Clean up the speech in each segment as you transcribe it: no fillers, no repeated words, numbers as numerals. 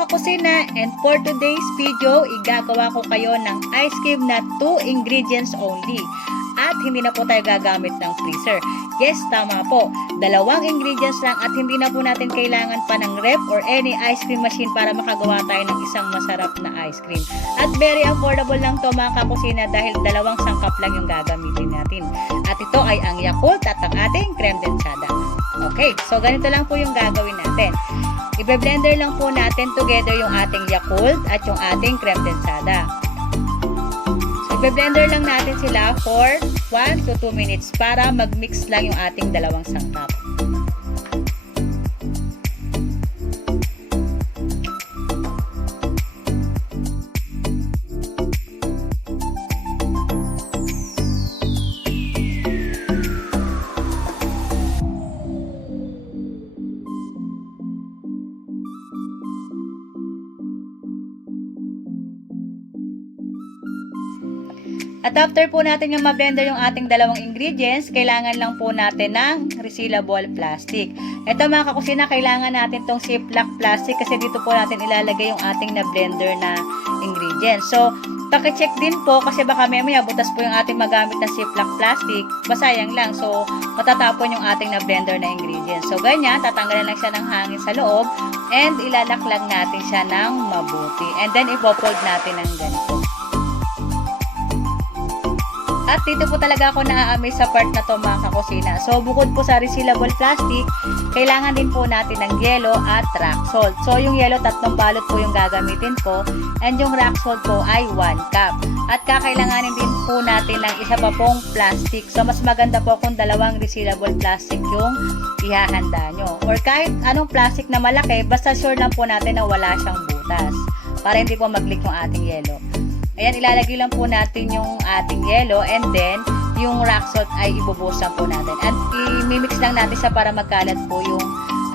mga kakusina, and for today's video, igagawa ko kayo ng ice cream na 2 ingredients only. At hindi na po tayo gagamit ng freezer. Yes, tama po. 2 ingredients lang at hindi na po natin kailangan pa ng ref or any ice cream machine para makagawa tayo ng isang masarap na ice cream. At very affordable lang to mga kakusina dahil 2 sangkap lang yung gagamitin natin. At ito ay ang Yakult at ang ating creme densada. Okay, so ganito lang po yung gagawin natin. I-blender lang po natin together yung ating Yakult at yung ating creme densada. I-blender lang natin sila for 1 to 2 minutes para mag-mix lang yung ating 2 sangkap. At after po natin yung ma-blender yung ating 2 ingredients, kailangan lang po natin ng resealable plastic. Ito mga kakusina, kailangan natin tong Ziploc plastic kasi dito po natin ilalagay yung ating na-blender na ingredients. So, paki-check din po kasi baka mamaya butas po yung ating magamit na Ziploc plastic, masayang lang. So, matatapon yung ating na-blender na ingredients. So, ganyan, tatanggalan lang siya ng hangin sa loob and ilalak lang natin siya ng mabuti. And then, ipopold natin ng ganito. At dito po talaga ako na-amaze sa part na to mga kakusina. So, bukod po sa resealable plastic, kailangan din po natin ng yelo at rock salt. So, yung yelo, 3 balot po yung gagamitin ko. And yung rock salt po ay 1 cup. At kakailanganin din po natin ng isa pa pong plastic. So, mas maganda po kung 2 resealable plastic yung ihahanda nyo. Or kahit anong plastic na malaki, basta sure lang po natin na wala siyang butas. Para hindi po mag-leak yung ating yelo. Ayan, ilalagay lang po natin yung ating yelo and then yung rock salt ay ibubuhos lang po natin. At i-mix lang natin siya para magkalat po yung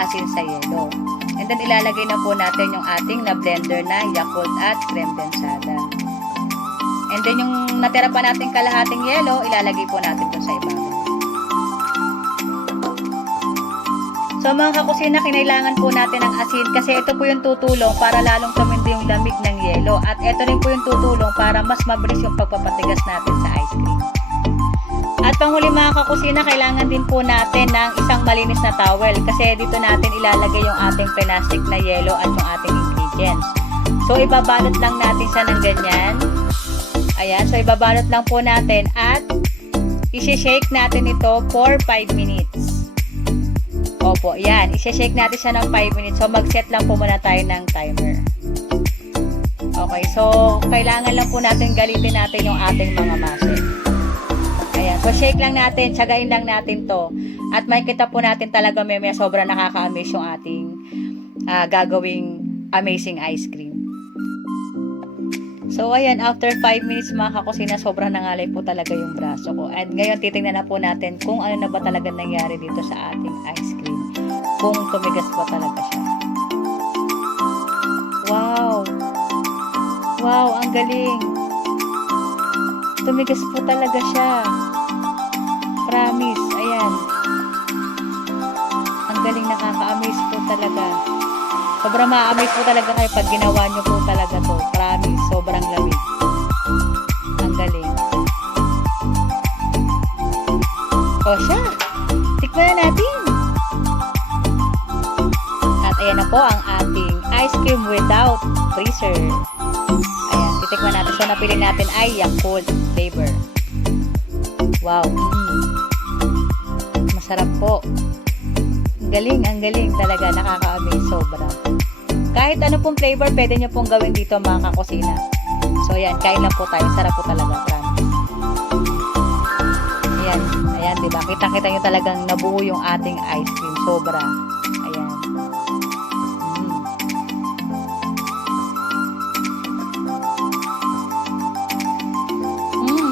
asin sa yelo. And then ilalagay na po natin yung ating na-blender na Yakult at creme densada. And then yung natira pa nating kalahating yelo, ilalagay po natin dun sa ibabaw. So mga kakusina, kinailangan po natin ng asin kasi ito po yung tutulong para lalong tumindi yung lamig ng yelo. At ito rin po yung tutulong para mas mabilis yung pagpapatigas natin sa ice cream. At panghuli mga kakusina, kailangan din po natin ng isang malinis na towel kasi dito natin ilalagay yung ating plastic na yelo at yung ating ingredients. So ibabalot lang natin siya ng ganyan. Ayan, so ibabalot lang po natin at isi-shake natin ito for 5 minutes. Opo, yan. I-shake natin siya ng 5 minutes. So, mag-set lang po muna tayo ng timer. Okay, so, kailangan lang po natin galitin natin yung ating mga muscle. Ayan. So, shake lang natin. Tsagain lang natin to. At makikita po natin talaga may sobrang nakaka-amaze yung ating gagawing amazing ice cream. So, ayan. After 5 minutes mga kakusina, sobrang nangalay po talaga yung braso ko. And ngayon, titingnan na po natin kung ano na ba talaga nangyari dito sa ating ice cream. Kung tumigas ba talaga siya. Wow! Wow, ang galing! Tumigas po talaga siya. Promise, ayan. Ang galing, nakaka-amaze po talaga. Sobrang ma-amaze po talaga kayo pag ginawa nyo po talaga to. Promise, sobrang lamig. Ang galing. O siya! Tikman na natin! Ayan na po ang ating ice cream without freezer. Ayan, titikman natin. So, napili natin ay Yakult flavor. Wow. Masarap po. Ang galing talaga. Nakaka-amaze sobra. Kahit ano pong flavor, pwede nyo pong gawin dito mga kakusina. So, ayan. Kain lang po tayo. Sarap po talaga. Promise. Ayan. Ayan, diba? Kita-kita nyo talagang nabuo yung ating ice cream. Sobra.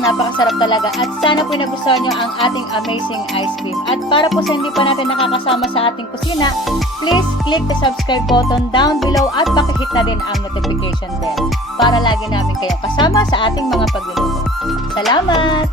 Napakasarap talaga at sana po nagustuhan nyo ang ating amazing ice cream. At para po sa hindi pa natin nakakasama sa ating kusina, please click the subscribe button down below at pakihit na din ang notification bell para lagi namin kayong kasama sa ating mga pagluluto. Salamat!